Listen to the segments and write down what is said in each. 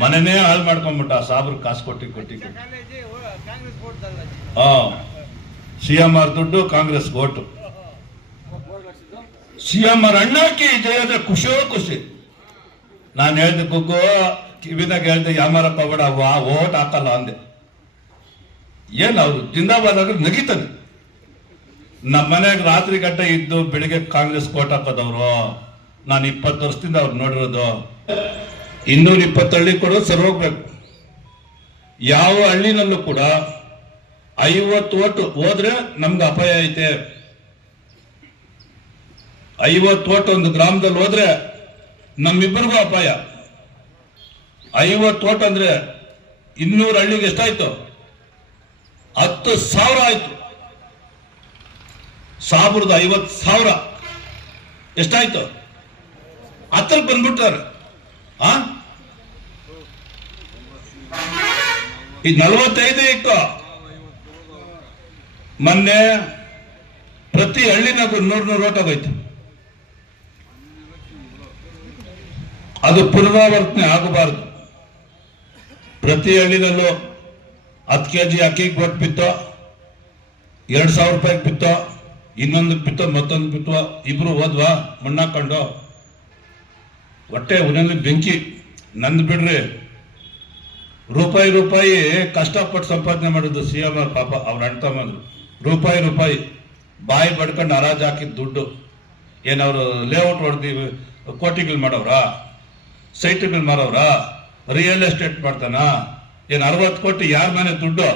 ಮನೆನೇ ಹಾಳು ಮಾಡ್ಕೊಂಡ್ಬಿಟ್ಟ ಸಾಬ್ರು ಕಾಸು ಕೊಟ್ಟಿ CMR ದುಡ್ಡು ಕಾಂಗ್ರೆಸ್ ಓಟು. CMR ಅಣ್ಣಾಕಿ ಜಯದ ಖುಷಿ. ನಾನು ಹೇಳ್ದೆ ಗುಗ್ಗು ಕಿವಿನಾಗ ಹೇಳ್ದೆ ಯಾಮಾರಪ್ಪ ಬೇಡ ಓಟ್ ಹಾಕಲ್ಲ ಅಂದೆ. ಏನ್ ಅವ್ರು ಜಿಂದಾಬಾದ್ ಆದ್ರೆ ನಗಿತಾನೆ. ನಮ್ಮ ಮನೆಯಾಗ ರಾತ್ರಿ ಗಂಟೆ ಇದ್ದು ಬೆಳಿಗ್ಗೆ ಕಾಂಗ್ರೆಸ್ ಕೋಟ್ ಹಾಕೋದವ್ರು. ನಾನು 20 ವರ್ಷದಿಂದ ಅವ್ರು ನೋಡಿರೋದು. 220 ಹಳ್ಳಿ ಕೊಡೋದು ಸರ್ ಹೋಗ್ಬೇಕು. ಯಾವ ಹಳ್ಳಿನಲ್ಲೂ ಕೂಡ 50 ಓಟು ಹೋದ್ರೆ ನಮ್ಗೆ ಅಪಾಯ ಐತೆ. 50 ಓಟು ಒಂದು ಗ್ರಾಮದಲ್ಲಿ ಹೋದ್ರೆ ನಮ್ಮಿಬ್ಬರಿಗೂ ಅಪಾಯ. 50 ಓಟ್ ಅಂದ್ರೆ 200 ಹಳ್ಳಿಗೆ ಎಷ್ಟಾಯ್ತು? 10,000 ಆಯ್ತು. ಸಾಬ್ರದ 50,000 ಎಷ್ಟಾಯ್ತು? 10 ಬಂದ್ಬಿಟ್ಟಾರೆ. ಇದು 45 ಇತ್ತು. ಮೊನ್ನೆ ಪ್ರತಿ ಹಳ್ಳಿನಾಗೂ 100 ಓಟ್ ಆಗೋಯ್ತು. ಅದು ಪುನರಾವರ್ತನೆ ಆಗಬಾರದು. ಪ್ರತಿ ಹಳ್ಳಿನಲ್ಲೂ 10 kg ಅಕ್ಕಿಗೆ ಕೊಟ್ಟು ಬಿತ್ತೋ, 2,000 ರೂಪಾಯಿಗೆ ಬಿತ್ತೋ, ಇನ್ನೊಂದಕ್ಕೆ ಬಿತ್ತೋ, ಮತ್ತೊಂದು ಬಿತ್ತೋ, ಇಬ್ರು ಹೋದ್ವಾ ಮಣ್ಣಾಕೊಂಡು ಹೊಟ್ಟೆ ಉನಲ್ಲಿ ಬೆಂಕಿ. ನಂದು ಬಿಡ್ರಿ, ರೂಪಾಯಿ ಕಷ್ಟಪಟ್ಟು ಸಂಪಾದನೆ ಮಾಡಿದ್ದು CMR ಪಾಪ ಅವ್ರ ಅಣ್ಣ ತಮ್ಮಂದ್ರು. ರೂಪಾಯಿ ಬಾಯಿ ಬಡ್ಕೊಂಡು ಹರಾಜು ಹಾಕಿದ ದುಡ್ಡು. ಏನವ್ರು ಲೇಔಟ್ ಹೊಡೆದು ಕೋಟಿಗಳು ಮಾಡವ್ರ, ಸೈಟ್ಗಳು ಮಾರವ್ರ, ರಿಯಲ್ ಎಸ್ಟೇಟ್ ಮಾಡ್ತಾನ? ಏನು 60 ಕೋಟಿ ಯಾರ ಮನೆ ದುಡ್ಡು?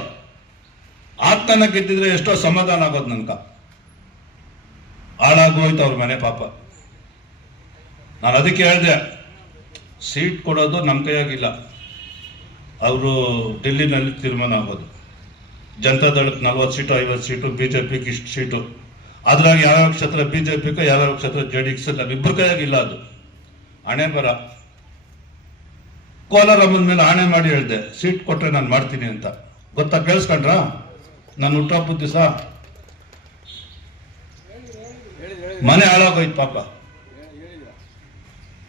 ಆತನ ಗೆದ್ದಿದ್ರೆ ಎಷ್ಟೋ ಸಮಾಧಾನ ಆಗೋದು. ನನ್ಕ ಹಾಳಾಗೋಯ್ತು ಅವ್ರ ಮನೆ ಪಾಪ. ನಾನು ಅದಕ್ಕೆ ಹೇಳಿದೆ, ಸೀಟ್ ಕೊಡೋದು ನಮ್ಮ ಕೈಯಾಗಿಲ್ಲ. ಅವರು ಡೆಲ್ಲಿನಲ್ಲಿ ತೀರ್ಮಾನ ಆಗೋದು. ಜನತಾದಳಕ್ಕೆ 40 ಸೀಟು 50 ಸೀಟು, BJPಗೆ ಇಷ್ಟು ಸೀಟು. ಅದ್ರಾಗ ಯಾವ್ಯಾವ ಕ್ಷೇತ್ರ BJPಗೆ, ಯಾವ್ಯಾವ ಕ್ಷೇತ್ರ JDS, ನಮ್ಮಿಬ್ಬರ ಕೈಯಾಗಿಲ್ಲ. ಅದು ಹಣೆ ಬರ. ಕೋಲಾರಮ್ಮನ ಮೇಲೆ ಆಣೆ ಮಾಡಿ ಹೇಳಿದೆ, ಸೀಟ್ ಕೊಟ್ರೆ ನಾನು ಮಾಡ್ತೀನಿ ಅಂತ. ಗೊತ್ತಾ? ಕೇಳಿಸ್ಕೊಂಡ್ರ? ನಾನು ಹುಟ್ಟುಹಬ್ಬದ ದಿವಸ ಮನೆ ಹಾಳಾಗೋಯ್ತು ಪಾಪ.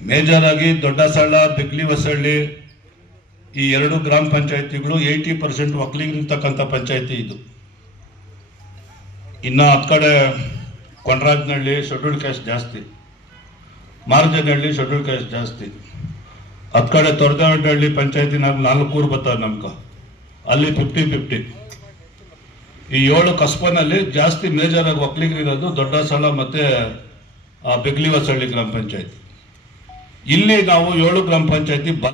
ಮೇಜರ್ ಆಗಿ ದೊಡ್ಡಸಳ್ಳ, ಬಿಗ್ಲಿ ಹೊಸಳ್ಳಿ ಈ 2 ಗ್ರಾಮ ಪಂಚಾಯತಿಗಳು 80% ಒಕ್ಕಲಿಗರಿರ್ತಕ್ಕಂಥ ಪಂಚಾಯತಿ ಇದು. ಇನ್ನು 10 ಕಡೆ ಕೊಂಡರಾಜನಹಳ್ಳಿ ಶೆಡ್ಯೂಲ್ ಕ್ಯಾಸ್ಟ್ ಜಾಸ್ತಿ, ಮಾರ್ಜನಹಳ್ಳಿ ಶೆಡ್ಯೂಲ್ ಕ್ಯಾಸ್ಟ್ ಜಾಸ್ತಿ. 10 ಕಡೆ ತೊರದಹಳ್ಳಿ ಪಂಚಾಯತಿನಾಗ 4 ಊರು ಬರ್ತಾರೆ ನಮ್ಕ, ಅಲ್ಲಿ 50-50. ಈ 7 ಕಸ್ಬನಲ್ಲಿ ಜಾಸ್ತಿ ಮೇಜರ್ ಆಗಿ ಒಕ್ಕಲಿಗರಿರೋದು ದೊಡ್ಡಸಳ ಮತ್ತೆ ಬಿಗ್ಲಿ ಹೊಸಳ್ಳಿ ಗ್ರಾಮ ಪಂಚಾಯತಿ. ಇಲ್ಲಿ ನಾವು 7 ಗ್ರಾಮ ಪಂಚಾಯತಿ